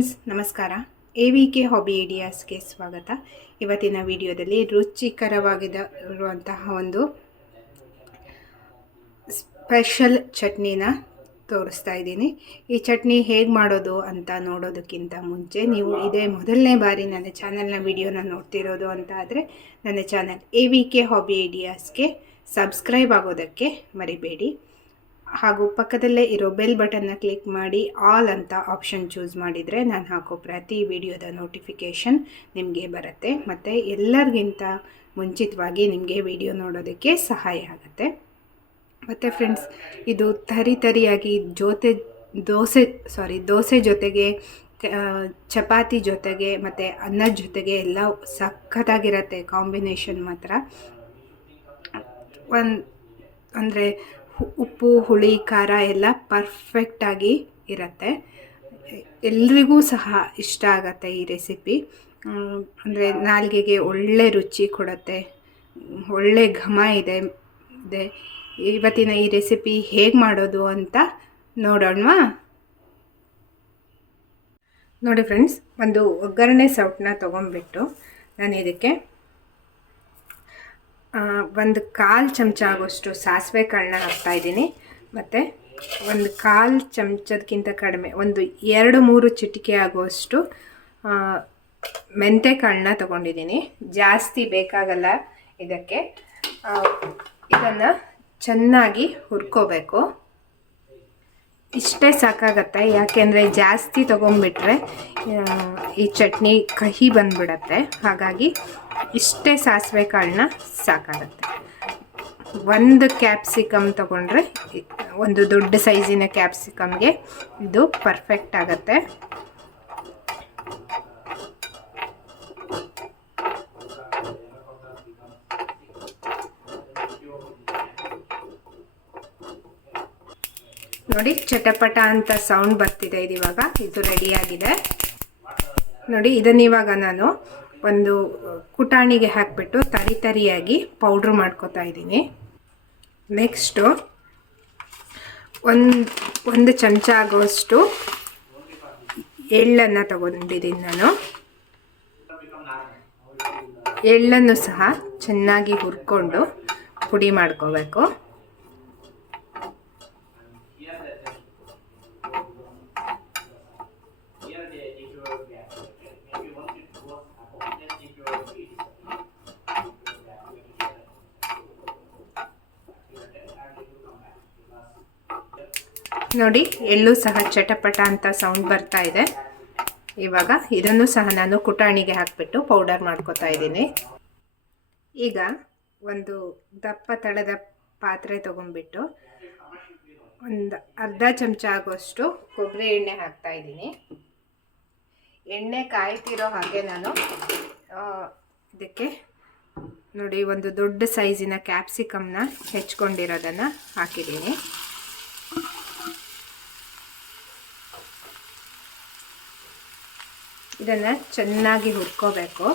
Friends, ನಮಸ್ಕಾರ. A V K hobby ಐಡಿಯಾಸ್ಗೆ ಸ್ವಾಗತ. ಇವತ್ತಿನ ವಿಡಿಯೋದಲ್ಲಿ ರುಚಿಕರವಾಗಿದ ಇರುವಂತಹ ಒಂದು ಸ್ಪೆಷಲ್ ಚಟ್ನಿನ ತೋರಿಸ್ತಾ ಇದ್ದೀನಿ. ಈ ಚಟ್ನಿ ಹೇಗೆ ಮಾಡೋದು ಅಂತ ನೋಡೋದಕ್ಕಿಂತ ಮುಂಚೆ ನೀವು ಇದೇ ಮೊದಲನೇ ಬಾರಿ ನನ್ನ ಚಾನಲ್ನ ವಿಡಿಯೋನ ನೋಡ್ತಿರೋದು ಅಂತ ಆದರೆ ನನ್ನ channel A V K hobby ಐಡಿಯಾಸ್ಗೆ subscribe ಆಗೋದಕ್ಕೆ ಮರಿಬೇಡಿ. ಹಾಗೂ ಪಕ್ಕದಲ್ಲೇ ಇರೋ ಬೆಲ್ ಬಟನ್ನ ಕ್ಲಿಕ್ ಮಾಡಿ ಆಲ್ ಅಂತ ಆಪ್ಷನ್ ಚೂಸ್ ಮಾಡಿದರೆ ನಾನು ಹಾಕೋ ಪ್ರತಿ ವಿಡಿಯೋದ ನೋಟಿಫಿಕೇಷನ್ ನಿಮಗೆ ಬರುತ್ತೆ. ಮತ್ತು ಎಲ್ಲರಿಗಿಂತ ಮುಂಚಿತವಾಗಿ ನಿಮಗೆ ವಿಡಿಯೋ ನೋಡೋದಕ್ಕೆ ಸಹಾಯ ಆಗುತ್ತೆ. ಮತ್ತು ಫ್ರೆಂಡ್ಸ್, ಇದು ತರಿ ತರಿಯಾಗಿ ಜೊತೆ ದೋಸೆ, ಸಾರಿ, ದೋಸೆ ಜೊತೆಗೆ ಚಪಾತಿ ಜೊತೆಗೆ ಮತ್ತು ಅನ್ನದ ಜೊತೆಗೆ ಎಲ್ಲ ಸಖತ್ತಾಗಿರತ್ತೆ ಕಾಂಬಿನೇಷನ್ ಮಾತ್ರ. ಒಂದು, ಅಂದರೆ ಉಪ್ಪು ಹುಳಿ, ಖಾರ ಎಲ್ಲ ಪರ್ಫೆಕ್ಟಾಗಿ ಇರುತ್ತೆ. ಎಲ್ರಿಗೂ ಸಹ ಇಷ್ಟ ಆಗತ್ತೆ ಈ ರೆಸಿಪಿ ಅಂದರೆ ನಾಲ್ಗೆಗೆ ಒಳ್ಳೆ ರುಚಿ ಕೊಡುತ್ತೆ. ಒಳ್ಳೆ ಘಮ ಇದೆ ಇದೆ. ಇವತ್ತಿನ ಈ ರೆಸಿಪಿ ಹೇಗೆ ಮಾಡೋದು ಅಂತ ನೋಡೋಣವಾ? ನೋಡಿ ಫ್ರೆಂಡ್ಸ್ ಒಂದು ಒಗ್ಗರಣೆ ಸೌಟನ್ನ ತೊಗೊಂಡ್ಬಿಟ್ಟು ನಾನು ಇದಕ್ಕೆ ಒಂದು ಕಾಲು ಚಮಚ ಆಗೋಷ್ಟು ಸಾಸಿವೆ ಕಾಳನ್ನ ಹಾಕ್ತಾಯಿದ್ದೀನಿ ಮತ್ತು ಒಂದು ಕಾಲು ಚಮಚದಕ್ಕಿಂತ ಕಡಿಮೆ, ಒಂದು ಎರಡು ಮೂರು ಚಿಟಿಕೆ ಆಗುವಷ್ಟು ಮೆಂತೆ ಕಾಳನ್ನ ತಗೊಂಡಿದ್ದೀನಿ. ಜಾಸ್ತಿ ಬೇಕಾಗಲ್ಲ ಇದಕ್ಕೆ. ಇದನ್ನು ಚೆನ್ನಾಗಿ ಹುರ್ಕೋಬೇಕು. ಇಷ್ಟೇ ಸಾಕಾಗತ್ತೆ. ಯಾಕೆಂದರೆ ಜಾಸ್ತಿ ತೊಗೊಂಡ್ಬಿಟ್ರೆ ಈ ಚಟ್ನಿ ಕಹಿ ಬಂದ್ಬಿಡತ್ತೆ. ಹಾಗಾಗಿ ಇಷ್ಟೇ ಸಾಸಿವೆ ಕಾಳನ್ನ ಸಾಕಾಗತ್ತೆ. ಒಂದು ಕ್ಯಾಪ್ಸಿಕಮ್ ತೊಗೊಂಡ್ರೆ, ಒಂದು ದೊಡ್ಡ ಸೈಜಿನ ಕ್ಯಾಪ್ಸಿಕಮ್ಗೆ ಇದು ಪರ್ಫೆಕ್ಟ್ ಆಗುತ್ತೆ. ನೋಡಿ, ಚಟಪಟ ಅಂತ ಸೌಂಡ್ ಬರ್ತಿದೆ ಇದು ಇವಾಗ. ಇದು ರೆಡಿಯಾಗಿದೆ ನೋಡಿ, ಇದನ್ನ ಇವಾಗ ನಾನು ಒಂದು ಕುಟಾಣಿಗೆ ಹಾಕಿಬಿಟ್ಟು ತರಿ ತರಿಯಾಗಿ ಪೌಡ್ರ್ ಮಾಡ್ಕೋತಾ ಇದ್ದೀನಿ. ನೆಕ್ಸ್ಟು ಒಂದು ಒಂದು ಚಮಚ ಆಗುವಷ್ಟು ಎಳ್ಳನ್ನು ತಗೊಂಡಿದ್ದೀನಿ ನಾನು. ಎಳ್ಳನ್ನು ಸಹ ಚೆನ್ನಾಗಿ ಹುರ್ಕೊಂಡು ಪುಡಿ ಮಾಡ್ಕೋಬೇಕು. ನೋಡಿ ಎಳ್ಳು ಸಹ ಚಟಪಟ ಅಂತ ಸೌಂಡ್ ಬರ್ತಾ ಇದೆ. ಇವಾಗ ಇದನ್ನು ಸಹ ನಾನು ಕುಟಾಣಿಗೆ ಹಾಕಿಬಿಟ್ಟು ಪೌಡರ್ ಮಾಡ್ಕೋತಾ ಇದ್ದೀನಿ. ಈಗ ಒಂದು ದಪ್ಪ ತಳದ ಪಾತ್ರೆ ತೊಗೊಂಡ್ಬಿಟ್ಟು ಒಂದು ಅರ್ಧ ಚಮಚ ಆಗೋಷ್ಟು ಕೊಬ್ಬರಿ ಎಣ್ಣೆ ಹಾಕ್ತಾ ಇದ್ದೀನಿ. ಎಣ್ಣೆ ಕಾಯ್ತಿರೋ ಹಾಗೆ ನಾನು ಇದಕ್ಕೆ ನೋಡಿ, ಒಂದು ದೊಡ್ಡ ಸೈಜಿನ ಕ್ಯಾಪ್ಸಿಕಮ್ನ ಹೆಚ್ಕೊಂಡಿರೋದನ್ನು ಹಾಕಿದ್ದೀನಿ. ಇದನ್ನು ಚೆನ್ನಾಗಿ ಹುರ್ಕೋಬೇಕು.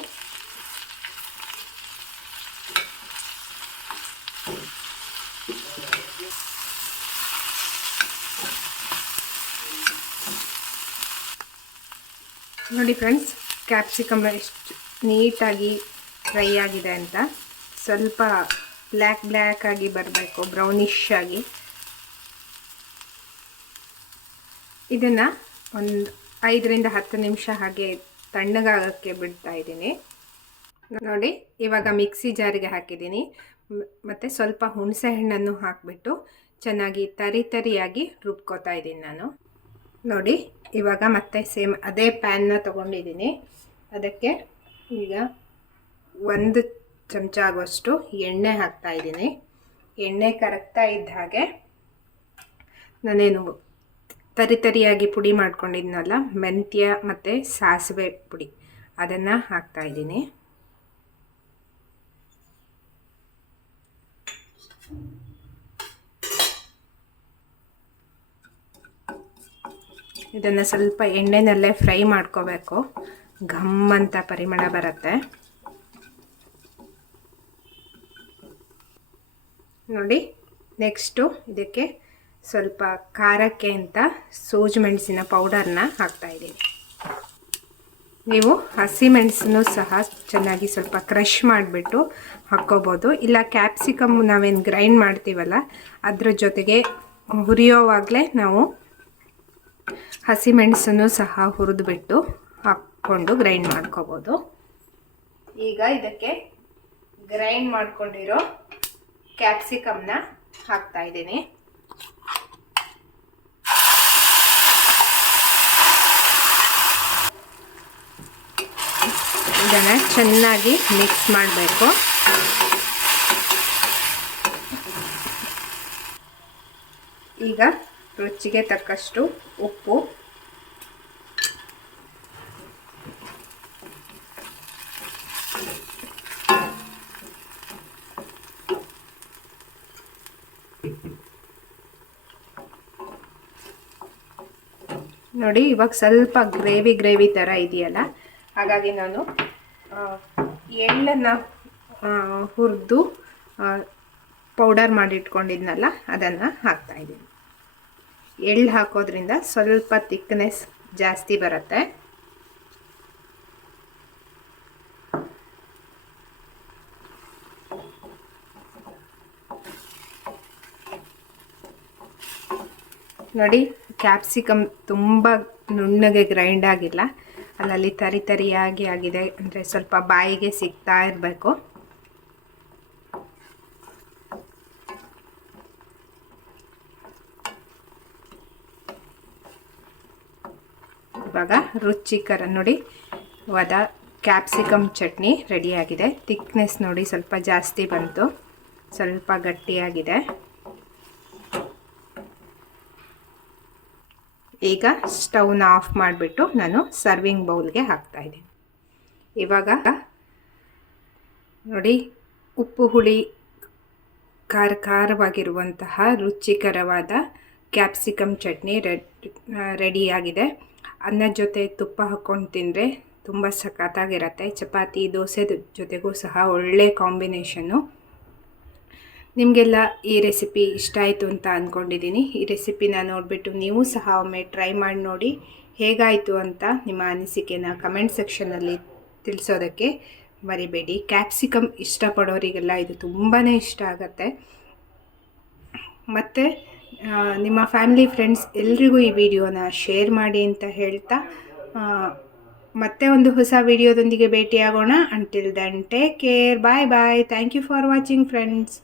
ನೋಡಿ ಫ್ರೆಂಡ್ಸ್ ಕ್ಯಾಪ್ಸಿಕಮ್ ಎಷ್ಟು ನೀಟಾಗಿ ಫ್ರೈ ಆಗಿದೆ ಅಂತ. ಸ್ವಲ್ಪ ಬ್ಲ್ಯಾಕ್ ಬ್ಲ್ಯಾಕ್ ಆಗಿ ಬರಬೇಕು ಬ್ರೌನಿಶ್ ಆಗಿ. ಇದನ್ನು ಒಂದು ಐದರಿಂದ ಹತ್ತು ನಿಮಿಷ ಹಾಗೆ ತಣ್ಣಗಾಗೋಕ್ಕೆ ಬಿಡ್ತಾ ಇದ್ದೀನಿ. ನೋಡಿ, ಇವಾಗ ಮಿಕ್ಸಿ ಜಾರಿಗೆ ಹಾಕಿದ್ದೀನಿ. ಮತ್ತು ಸ್ವಲ್ಪ ಹುಣಸೆ ಹಣ್ಣನ್ನು ಹಾಕಿಬಿಟ್ಟು ಚೆನ್ನಾಗಿ ತರಿ ತರಿಯಾಗಿ ರುಬ್ಕೋತಾ ಇದ್ದೀನಿ ನಾನು. ನೋಡಿ, ಇವಾಗ ಮತ್ತೆ ಸೇಮ್ ಅದೇ ಪ್ಯಾನ್ನ ತೊಗೊಂಡಿದ್ದೀನಿ. ಅದಕ್ಕೆ ಈಗ ಒಂದು ಚಮಚ ಆಗುವಷ್ಟು ಎಣ್ಣೆ ಹಾಕ್ತಾ ಇದ್ದೀನಿ. ಎಣ್ಣೆ ಕರಗ್ತಾ ಇದ್ದ ಹಾಗೆ ನಾನೇನು ತರಿ ತರಿಯಾಗಿ ಪುಡಿ ಮಾಡ್ಕೊಂಡಿದ್ನಲ್ಲ, ಮೆಂತ್ಯ ಮತ್ತು ಸಾಸಿವೆ ಪುಡಿ. ಅದನ್ನು ಹಾಕ್ತಾ ಇದ್ದೀನಿ. ಇದನ್ನು ಸ್ವಲ್ಪ ಎಣ್ಣೆನಲ್ಲೇ ಫ್ರೈ ಮಾಡ್ಕೋಬೇಕು. ಘಮ್ ಅಂತ ಪರಿಮಳ ಬರುತ್ತೆ. ನೋಡಿ, ನೆಕ್ಸ್ಟು ಇದಕ್ಕೆ ಸ್ವಲ್ಪ ಖಾರಕ್ಕೆ ಅಂತ ಸೋಜು ಮೆಣಸಿನ ಪೌಡರ್ನ ಹಾಕ್ತಾಯಿದ್ದೀನಿ ನೀವು ಹಸಿಮೆಣಸನ್ನು ಸಹ ಚೆನ್ನಾಗಿ ಸ್ವಲ್ಪ ಕ್ರಷ್ ಮಾಡಿಬಿಟ್ಟು ಹಾಕ್ಕೋಬೋದು. ಇಲ್ಲ ಕ್ಯಾಪ್ಸಿಕಮ್ ನಾವೇನು ಗ್ರೈಂಡ್ ಮಾಡ್ತೀವಲ್ಲ, ಅದರ ಜೊತೆಗೆ ಹುರಿಯೋವಾಗಲೇ ನಾವು ಹಸಿಮೆಣಸನ್ನು ಸಹ ಹುರಿದ್ಬಿಟ್ಟು ಹಾಕ್ಕೊಂಡು ಗ್ರೈಂಡ್ ಮಾಡ್ಕೋಬೋದು. ಈಗ ಇದಕ್ಕೆ ಗ್ರೈಂಡ್ ಮಾಡ್ಕೊಂಡಿರೋ ಕ್ಯಾಪ್ಸಿಕಮ್ನ ಹಾಕ್ತಾ ಇದನ್ನು ಚೆನ್ನಾಗಿ ಮಿಕ್ಸ್ ಮಾಡಬೇಕು. ಈಗ ರುಚಿಗೆ ತಕ್ಕಷ್ಟು ಉಪ್ಪು. ನೋಡಿ ಇವಾಗ ಸ್ವಲ್ಪ ಗ್ರೇವಿ ಗ್ರೇವಿ ಥರ ಇದೆಯಲ್ಲ? ಹಾಗಾಗಿ ನಾನು ಎಳ್ಳನ್ನು ಹುರಿದು ಪೌಡರ್ ಮಾಡಿಟ್ಕೊಂಡಿದ್ನಲ್ಲ, ಅದನ್ನು ಹಾಕ್ತಾಯಿದ್ದೀನಿ ಎಳ್ಳು ಹಾಕೋದ್ರಿಂದ ಸ್ವಲ್ಪ ತಿಕ್ನೆಸ್ ಜಾಸ್ತಿ ಬರುತ್ತೆ. ನೋಡಿ ಕ್ಯಾಪ್ಸಿಕಮ್ ತುಂಬ ನುಣ್ಣಗೆ ಗ್ರೈಂಡ್ ಆಗಿಲ್ಲ. ಅಲ್ಲಲ್ಲಿ ತರಿ ತರಿಯಾಗಿ ಆಗಿದೆ. ಅಂದರೆ ಸ್ವಲ್ಪ ಬಾಯಿಗೆ ಸಿಗ್ತಾ ಇರಬೇಕು. ಇವಾಗ ರುಚಿಕರ ನೋಡಿ, ವದ ಕ್ಯಾಪ್ಸಿಕಮ್ ಚಟ್ನಿ ರೆಡಿಯಾಗಿದೆ ತಿಕ್ನೆಸ್ ನೋಡಿ ಸ್ವಲ್ಪ ಜಾಸ್ತಿ ಬಂತು. ಸ್ವಲ್ಪ ಗಟ್ಟಿಯಾಗಿದೆ. ಈಗ ಸ್ಟವ್ನ ಆಫ್ ಮಾಡಿಬಿಟ್ಟು ನಾನು ಸರ್ವಿಂಗ್ ಬೌಲ್ಗೆ ಹಾಕ್ತಾಯಿದ್ದೀನಿ ಇವಾಗ ನೋಡಿ, ಉಪ್ಪು, ಹುಳಿ ಖಾರ ಖಾರವಾಗಿರುವಂತಹ ರುಚಿಕರವಾದ ಕ್ಯಾಪ್ಸಿಕಮ್ ಚಟ್ನಿ ರೆಡ್ ರೆಡಿಯಾಗಿದೆ. ಅನ್ನದ ಜೊತೆ ತುಪ್ಪ ಹಾಕ್ಕೊಂಡು ತಿಂದರೆ ತುಂಬ ಸಖತ್ತಾಗಿರುತ್ತೆ. ಚಪಾತಿ, ದೋಸೆ ಜೊತೆಗೂ ಸಹ ಒಳ್ಳೆ ಕಾಂಬಿನೇಷನ್ನು ನಿಮಗೆಲ್ಲ ಈ ರೆಸಿಪಿ ಇಷ್ಟ ಆಯಿತು ಅಂತ ಅಂದ್ಕೊಂಡಿದ್ದೀನಿ ಈ ರೆಸಿಪಿನ ನೋಡಿಬಿಟ್ಟು ನೀವು ಸಹ ಒಮ್ಮೆ ಟ್ರೈ ಮಾಡಿ ನೋಡಿ ಹೇಗಾಯಿತು ಅಂತ ನಿಮ್ಮ ಅನಿಸಿಕೆನ ಕಮೆಂಟ್ ಸೆಕ್ಷನಲ್ಲಿ ತಿಳಿಸೋದಕ್ಕೆ ಮರಿಬೇಡಿ. ಕ್ಯಾಪ್ಸಿಕಮ್ ಇಷ್ಟಪಡೋರಿಗೆಲ್ಲ ಇದು ತುಂಬಾ ಇಷ್ಟ ಆಗುತ್ತೆ. ಮತ್ತು ನಿಮ್ಮ ಫ್ಯಾಮಿಲಿ ಫ್ರೆಂಡ್ಸ್ ಎಲ್ರಿಗೂ ಈ ವಿಡಿಯೋನ ಶೇರ್ ಮಾಡಿ ಅಂತ ಹೇಳ್ತಾ ಮತ್ತೆ ಒಂದು ಹೊಸ ವಿಡಿಯೋದೊಂದಿಗೆ ಭೇಟಿಯಾಗೋಣ. Until then take care bye bye thank you for watching friends